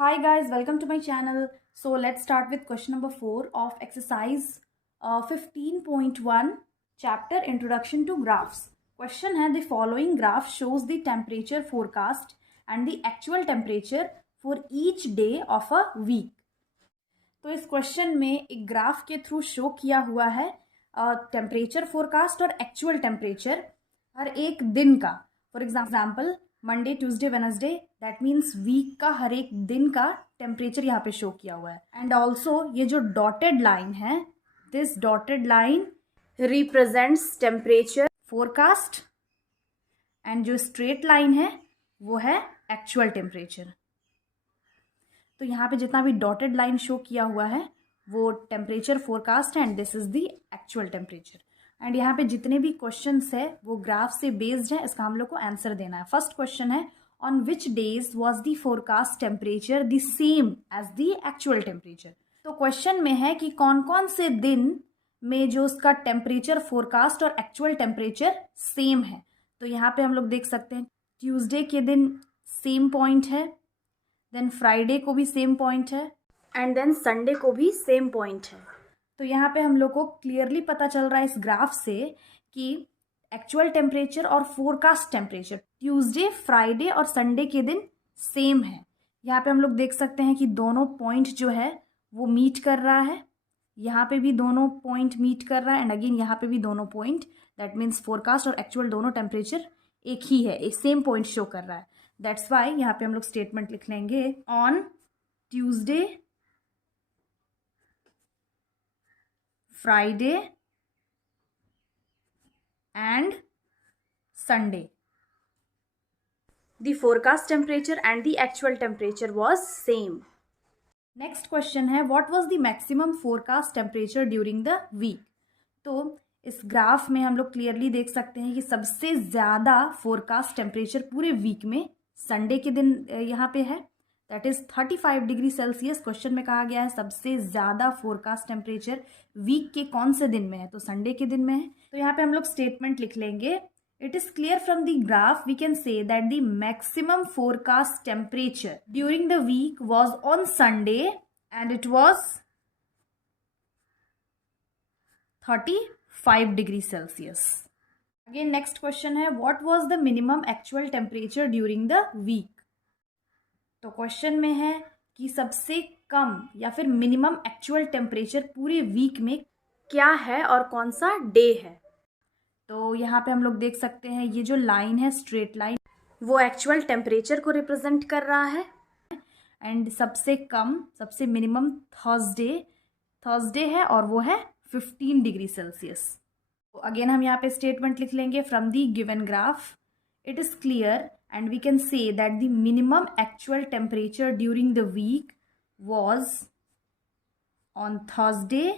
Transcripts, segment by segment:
Hi guys, welcome to my channel. So let's start with question number 4 of exercise 15.1 chapter Introduction to Graphs. Question है the following graph shows the temperature forecast and the actual temperature for each day of a week. तो इस question में एक graph के through show किया हुआ है temperature forecast और एक्चुअल टेम्परेचर हर एक दिन का. For example Monday Tuesday Wednesday, that means week का हर एक दिन का टेम्परेचर यहाँ पे शो किया हुआ है. एंड ऑल्सो ये जो डॉटेड लाइन है, this dotted line represents temperature forecast and जो स्ट्रेट लाइन है वो है एक्चुअल टेम्परेचर. तो यहाँ पे जितना भी डॉटेड लाइन शो किया हुआ है वो टेम्परेचर फोरकास्ट है and this is the actual temperature. And यहाँ पे जितने भी क्वेश्चंस है वो ग्राफ से बेस्ड है, इसका हम लोग को आंसर देना है. फर्स्ट क्वेश्चन है on which days was the forecast temperature the same as the actual temperature. तो क्वेश्चन में है कि कौन कौन से दिन में जो उसका टेम्परेचर फोरकास्ट और एक्चुअल टेम्परेचर सेम है. तो यहाँ पे हम लोग देख सकते हैं ट्यूसडे के दिन सेम पॉइंट है, देन फ्राइडे को भी सेम पॉइंट है एंड देन संडे को भी सेम पॉइंट है. तो यहाँ पे हम लोग को क्लियरली पता चल रहा है इस ग्राफ से कि एक्चुअल टेम्परेचर और फोरकास्ट टेम्परेचर ट्यूसडे फ्राइडे और संडे के दिन सेम है. यहाँ पे हम लोग देख सकते हैं कि दोनों पॉइंट जो है वो मीट कर रहा है. यहाँ पे भी दोनों पॉइंट मीट कर रहा है एंड अगेन यहाँ पे भी दोनों पॉइंट, दैट मीन्स फोरकास्ट और एक्चुअल दोनों टेम्परेचर एक ही है, एक सेम पॉइंट शो कर रहा है. दैट्स वाई यहाँ पे हम लोग स्टेटमेंट लिख लेंगे on Tuesday Friday and Sunday the forecast temperature and the actual temperature was same. Next question है what was the maximum forecast temperature during the week. तो इस ग्राफ में हम लोग क्लियरली देख सकते हैं कि सबसे ज़्यादा फोरकास्ट टेम्परेचर पूरे वीक में संडे के दिन यहाँ पे है, that is 35 degree Celsius. Question में कहा गया है सबसे ज़्यादा फोरकास्ट टेम्परेचर वीक के कौन से दिन में है, तो संडे के दिन में है. तो यहाँ पे हम लोग स्टेटमेंट लिख लेंगे it is clear from the graph we can say that the maximum forecast temperature during the week was on Sunday and it was 35 degree Celsius. Again next question है what was the minimum actual temperature during the week. तो question में है कि सबसे कम या फिर minimum actual temperature पूरे वीक में क्या है और कौन सा डे है. तो यहाँ पे हम लोग देख सकते हैं ये जो लाइन है स्ट्रेट लाइन वो एक्चुअल टेम्परेचर को रिप्रेजेंट कर रहा है एंड सबसे कम सबसे मिनिमम थर्सडे है और वो है 15 डिग्री सेल्सियस. तो अगेन हम यहाँ पे स्टेटमेंट लिख लेंगे from the given graph it is clear and we can say that the minimum actual temperature during the week was on Thursday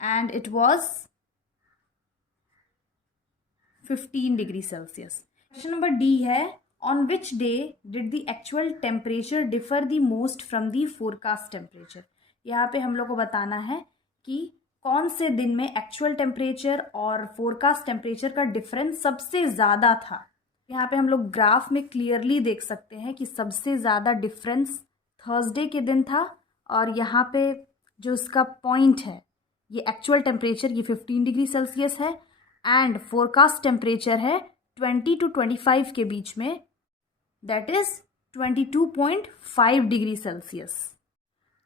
and it was 15 degree Celsius. Question number D है on which day did the actual temperature differ the most from the forecast temperature. यहाँ पे हम लोग को बताना है कि कौन से दिन में एक्चुअल टेम्परेचर और फोरकास्ट टेम्परेचर का डिफरेंस सबसे ज़्यादा था. यहाँ पे हम लोग ग्राफ में क्लियरली देख सकते हैं कि सबसे ज़्यादा डिफरेंस थर्सडे के दिन था और यहाँ पे जो इसका पॉइंट है ये एक्चुअल टेम्परेचर ये 15 डिग्री सेल्सियस है एंड फोरकास्ट टेम्परेचर है 20 to 25 के बीच में, दैट इज़ 22.5 डिग्री सेल्सियस.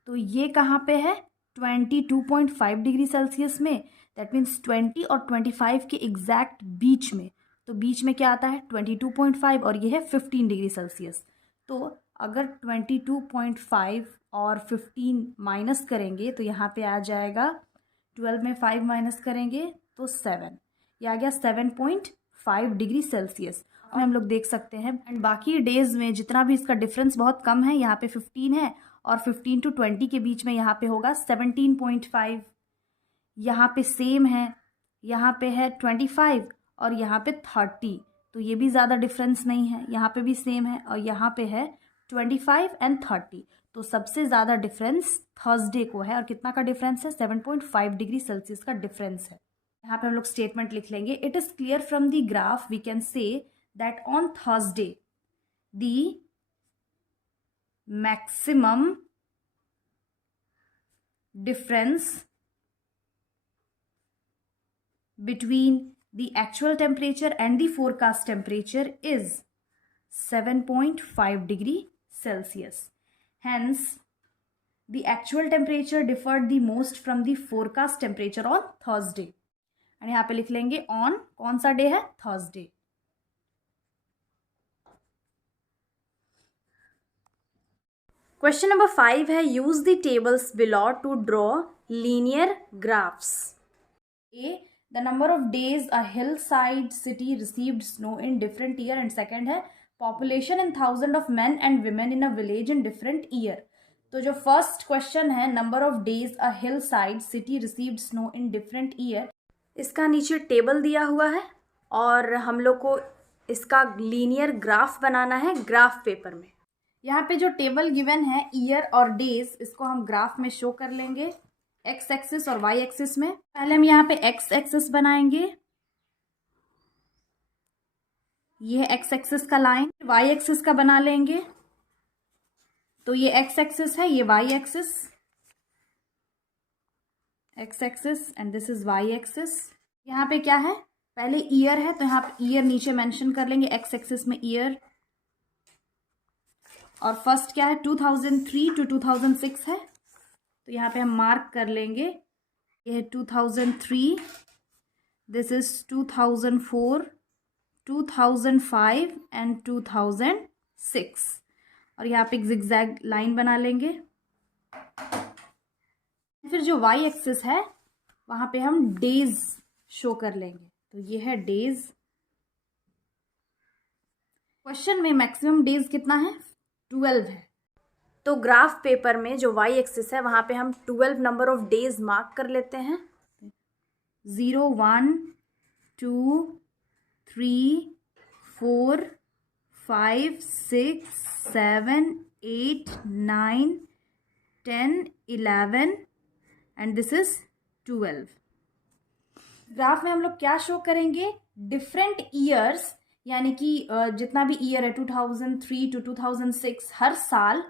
तो ये कहाँ पे है 22.5 डिग्री सेल्सियस में, दैट मीन्स 20 और 25 के एग्जैक्ट बीच में. तो बीच में क्या आता है 22.5 और ये है 15 डिग्री सेल्सियस. तो अगर 22.5 और 15 माइनस करेंगे तो यहाँ पे आ जाएगा 12 में 5 माइनस करेंगे तो 7, ये आ गया 7.5 डिग्री सेल्सियस. और हम लोग देख सकते हैं एंड बाकी डेज में जितना भी इसका डिफरेंस बहुत कम है, यहाँ पे 15 है और 15 to 20 के बीच में यहाँ पे होगा 17.5, यहाँ पे सेम है, यहाँ पे है 25 और यहाँ पे 30. तो ये भी ज़्यादा डिफरेंस नहीं है, यहाँ पे भी सेम है और यहाँ पे है 25 एंड 30. तो सबसे ज़्यादा डिफरेंस थर्सडे को है और कितना का डिफरेंस है 7.5 डिग्री सेल्सियस का डिफरेंस है. यहाँ पे हम लोग स्टेटमेंट लिख लेंगे it is clear from the graph we can say that on Thursday the maximum difference between the actual temperature and the forecast temperature is 7.5 degree Celsius. Hence, the actual temperature differed the most from the forecast temperature on Thursday. and यहाँ पे लिख लेंगे on कौन सा day है? Thursday. Question number 5 है use the tables below to draw linear graphs. A. The number of days a hillside city received snow in different year, and second है population in thousand of men and women in a village in different year. तो जो first question है number of days a hill side city received snow in different year, इसका नीचे table दिया हुआ है और हम लोग को इसका लीनियर ग्राफ बनाना है ग्राफ पेपर में. यहाँ पे जो टेबल गिवन है ईयर और डेज, इसको हम ग्राफ में शो कर लेंगे एक्स एक्सिस और वाई एक्सिस में. पहले हम यहाँ पे एक्स एक्सिस बनाएंगे, ये एक्स एक्सिस का लाइन. वाई एक्सिस का बना लेंगे, तो ये एक्स एक्सिस है, ये y axis, x axis and this is y axis. यहाँ पे क्या है, पहले ईयर है तो यहाँ पे ईयर नीचे मेंशन कर लेंगे एक्स एक्सिस में ईयर. और फर्स्ट क्या है 2003 to 2006 है, तो यहाँ पे हम मार्क कर लेंगे ये है 2003, दिस इज 2004, 2005 एंड 2006. और यहाँ पे एक जिगजैग लाइन बना लेंगे. फिर जो वाई एक्सिस है वहाँ पे हम डेज शो कर लेंगे, तो ये है डेज. क्वेश्चन में मैक्सिमम डेज कितना है 12 है, तो ग्राफ पेपर में जो वाई एक्सिस है वहाँ पे हम 12 नंबर ऑफ डेज मार्क कर लेते हैं. 0, 1, 2, 3, 4, 5, 6, 7, 8, 9, 10, 11 एंड दिस इज 12. ग्राफ में हम लोग क्या शो करेंगे, डिफरेंट ईयर्स, यानी कि जितना भी ईयर है 2003 to 2006 हर साल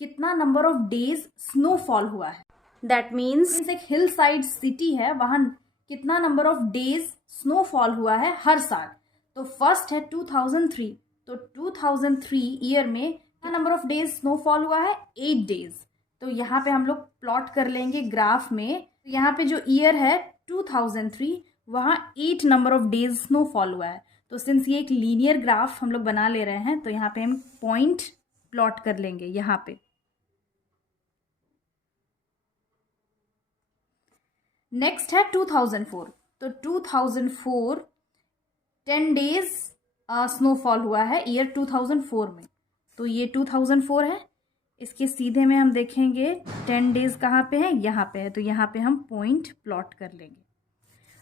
कितना नंबर ऑफ डेज स्नोफॉल हुआ है. दैट मीन्स एक हिल साइड सिटी है, वहां कितना नंबर ऑफ डेज स्नोफॉल हुआ है हर साल. तो फर्स्ट है 2003, तो 2003 ईयर में कितना नंबर ऑफ डेज स्नोफॉल हुआ है 8 डेज. तो यहाँ पे हम लोग प्लॉट कर लेंगे ग्राफ में. यहाँ पे जो ईयर है 2003 वहाँ 8 नंबर ऑफ डेज स्नोफॉल हुआ है. तो सिंस ये एक लीनियर ग्राफ हम लोग बना ले रहे हैं तो यहाँ पे हम पॉइंट प्लॉट कर लेंगे यहाँ पे. नेक्स्ट है 2004, तो 2004 10 डेज स्नोफॉल हुआ है ईयर 2004 में, तो ये 2004 है. इसके सीधे में हम देखेंगे 10 डेज कहाँ पे है, यहाँ पे है, तो यहाँ पे हम पॉइंट प्लॉट कर लेंगे.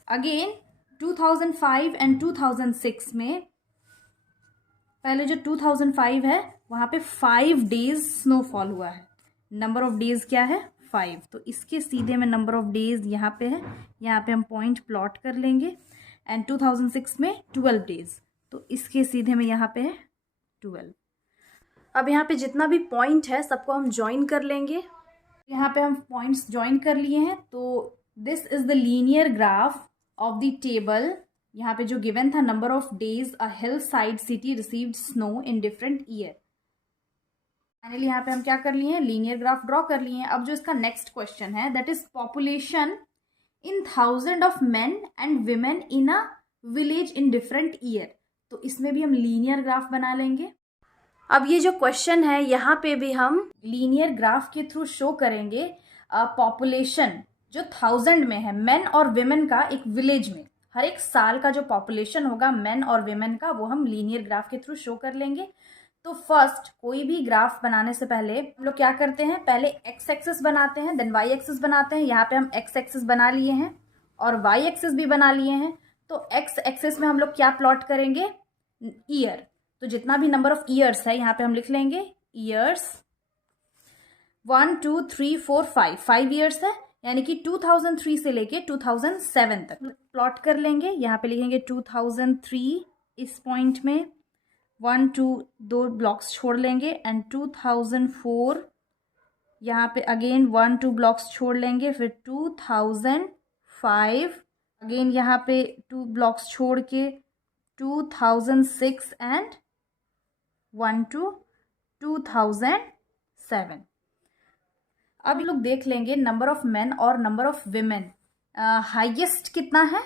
अगेन 2005 एंड 2006 में पहले जो 2005 है वहाँ पे 5 डेज स्नोफॉल हुआ है. नंबर ऑफ डेज क्या है 5, तो इसके सीधे में नंबर ऑफ डेज यहाँ पे है, यहाँ पे हम पॉइंट प्लॉट कर लेंगे. एंड 2006 में 12 डेज, तो इसके सीधे में यहाँ पे है 12. अब यहाँ पे जितना भी पॉइंट है सबको हम ज्वाइन कर लेंगे. यहाँ पे हम पॉइंट्स ज्वाइन कर लिए हैं, तो this is the linear graph of the table. यहाँ पे जो गिवन था number of days a hill side city received snow in different year. Finally यहाँ पे हम क्या कर लिए हैं, लीनियर ग्राफ ड्रॉ कर लिए हैं. अब जो इसका नेक्स्ट क्वेश्चन है that is population in thousand of main and women in a village in different year. तो इसमें भी हम लीनियर ग्राफ बना लेंगे. अब ये जो क्वेश्चन है यहाँ पे भी हम लीनियर ग्राफ के थ्रू शो करेंगे पॉपुलेशन जो 1000 में है मेन और विमेन का एक विलेज में. हर एक साल का जो पॉपुलेशन होगा मेन और विमेन का वो हम लीनियर ग्राफ के थ्रू शो कर लेंगे. तो फर्स्ट कोई भी ग्राफ बनाने से पहले हम लोग क्या करते हैं, पहले एक्स एक्सिस बनाते हैं देन वाई एक्सिस बनाते हैं. यहाँ पे हम एक्स एक्सिस बना लिए हैं और वाई एक्सिस भी बना लिए हैं. तो एक्स एक्सिस में हम लोग क्या प्लॉट करेंगे, ईयर. तो जितना भी नंबर ऑफ ईयर्स है यहाँ पे हम लिख लेंगे ईयर्स. 1, 2, 3, 4, 5 ईयर्स है, यानी कि 2003 से लेके 2007 तक प्लॉट कर लेंगे. यहाँ पे लिखेंगे 2003 इस पॉइंट में, 1 2 दो ब्लॉक्स छोड़ लेंगे एंड 2004 यहाँ पे अगेन 1 2 ब्लॉक्स छोड़ लेंगे, फिर 2005 अगेन यहाँ पे 2 ब्लॉक्स छोड़ के 2006 एंड 1 2 2007। अब लोग देख लेंगे नंबर ऑफ मेन और नंबर ऑफ विमेन। हाईएस्ट कितना है,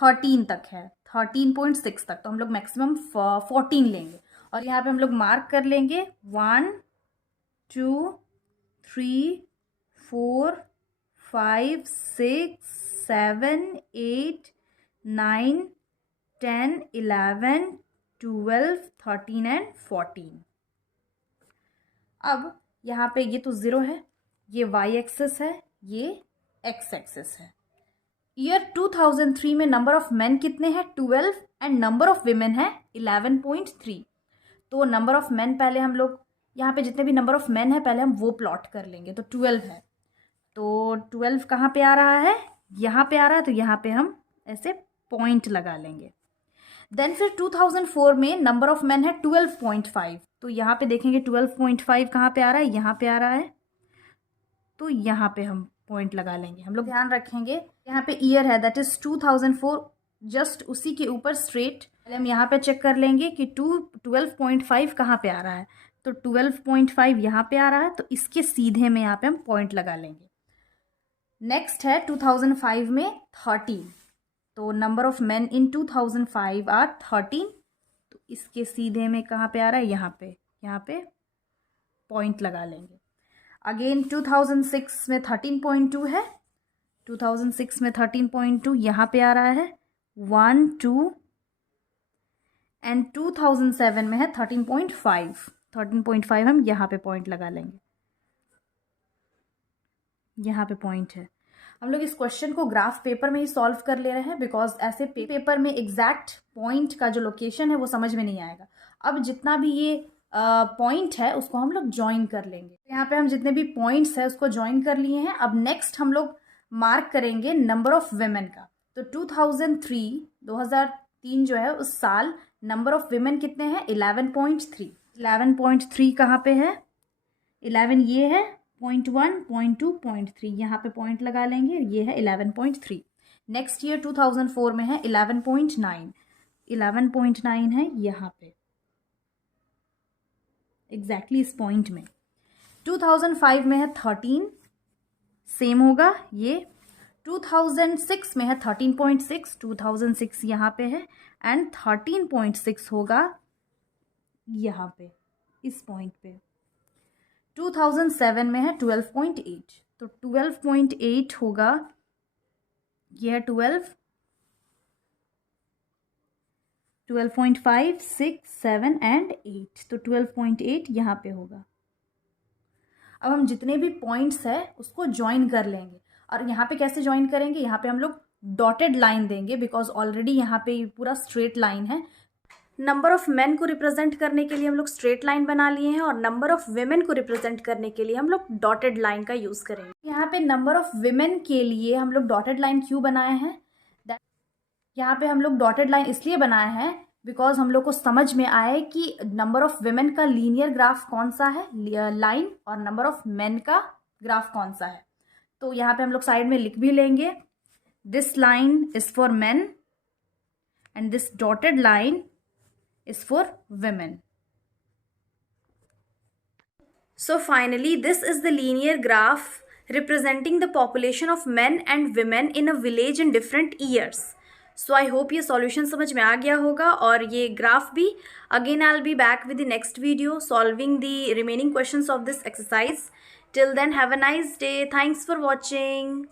13 तक है, 13.6 तक, तो हम लोग मैक्सिमम 14 लेंगे। और यहाँ पे हम लोग मार्क कर लेंगे 1 2 3 4 5 6 7 8 9 10 11 12 13 एंड 14। अब यहाँ पे ये तो 0 है, ये वाई एक्सेस है, ये एक्स एक्सेस है। ईयर 2003 में नंबर ऑफ मेन कितने हैं, 12 एंड नंबर ऑफ विमेन है 11.3। तो नंबर ऑफ मेन पहले हम लोग यहाँ पे जितने भी नंबर ऑफ मेन है पहले हम वो प्लॉट कर लेंगे। तो 12 है, तो 12 कहाँ पे आ रहा है, यहाँ पे आ रहा है, तो यहाँ पे हम ऐसे पॉइंट लगा लेंगे। देन फिर 2004 में नंबर ऑफ मेन है 12.5, तो यहाँ पे देखेंगे 12.5 कहाँ पे आ रहा है, यहाँ पे आ रहा है, तो यहाँ पे हम पॉइंट लगा लेंगे। हम लोग ध्यान रखेंगे यहाँ पे ईयर है दैट इज 2004, जस्ट उसी के ऊपर स्ट्रेट पहले हम यहाँ पे चेक कर लेंगे कि 12.5 कहाँ पे आ रहा है, तो 12.5 यहाँ पे आ रहा है, तो इसके सीधे में यहाँ पे हम पॉइंट लगा लेंगे। नेक्स्ट है 2005 में 13, तो number of men in 2005 are 13, तो इसके सीधे में कहाँ पे आ रहा है, यहाँ पे पॉइंट लगा लेंगे। अगेन 2006 में 13.2 है, 2006 में 13.2 यहाँ पे आ रहा है 1 2 एंड 2007 में है 13.5, 13.5 हम यहाँ पे पॉइंट लगा लेंगे, यहाँ पे पॉइंट है। हम लोग इस क्वेश्चन को ग्राफ पेपर में ही सॉल्व कर ले रहे हैं बिकॉज ऐसे पेपर में एग्जैक्ट पॉइंट का जो लोकेशन है वो समझ में नहीं आएगा। अब जितना भी ये पॉइंट है उसको हम लोग ज्वाइन कर लेंगे। यहाँ पे हम जितने भी पॉइंट्स है उसको ज्वाइन कर लिए हैं। अब नेक्स्ट हम लोग मार्क करेंगे नंबर ऑफ विमेन का। तो 2003 जो है उस साल नंबर ऑफ विमेन कितने हैं, 11.3। 11.3 कहाँ पे है, 11 ये है, 0.1 0.2 0.3 यहाँ पे पॉइंट लगा लेंगे, ये है 11.3। नेक्स्ट ईयर 2004 में है 11.9, 11.9 है यहाँ पे एग्जैक्टली इस पॉइंट में। 2005 में है 13, सेम होगा ये। 2006 में है 13.6, 2006 यहाँ पे है एंड 13.6 होगा यहाँ पे इस पॉइंट पे। 2007 में है 12.8, तो 12.8 होगा, ये है 12.5 6 7 एंड 8, तो 12.8 यहाँ पे होगा। अब हम जितने भी पॉइंट्स है उसको ज्वाइन कर लेंगे। और यहाँ पे कैसे ज्वाइन करेंगे, यहाँ पे हम लोग डॉटेड लाइन देंगे बिकॉज ऑलरेडी यहाँ पे पूरा स्ट्रेट लाइन है। नंबर ऑफ मेन को रिप्रेजेंट करने के लिए हम लोग स्ट्रेट लाइन बना लिए हैं और नंबर ऑफ विमेन को रिप्रेजेंट करने के लिए हम लोग डॉटेड लाइन का यूज़ करेंगे। यहाँ पे नंबर ऑफ विमेन के लिए हम लोग डॉटेड लाइन क्यों बनाए हैं, यहाँ पे हम लोग डॉटेड लाइन इसलिए बनाए हैं बिकॉज हम लोग को समझ में आए कि नंबर ऑफ विमेन का लीनियर ग्राफ कौन सा है, लाइन, और नंबर ऑफ मेन का ग्राफ कौन सा है। तो यहाँ पे हम लोग साइड में लिख भी लेंगे, this line is for main and this dotted line is for women. So finally this is the linear graph representing the population of men and women in a village in different years. So I hope ये solution समझ में आ गया होगा और ये graph भी। Again I'll be back with the next video solving the remaining questions of this exercise. Till then have a nice day. Thanks for watching.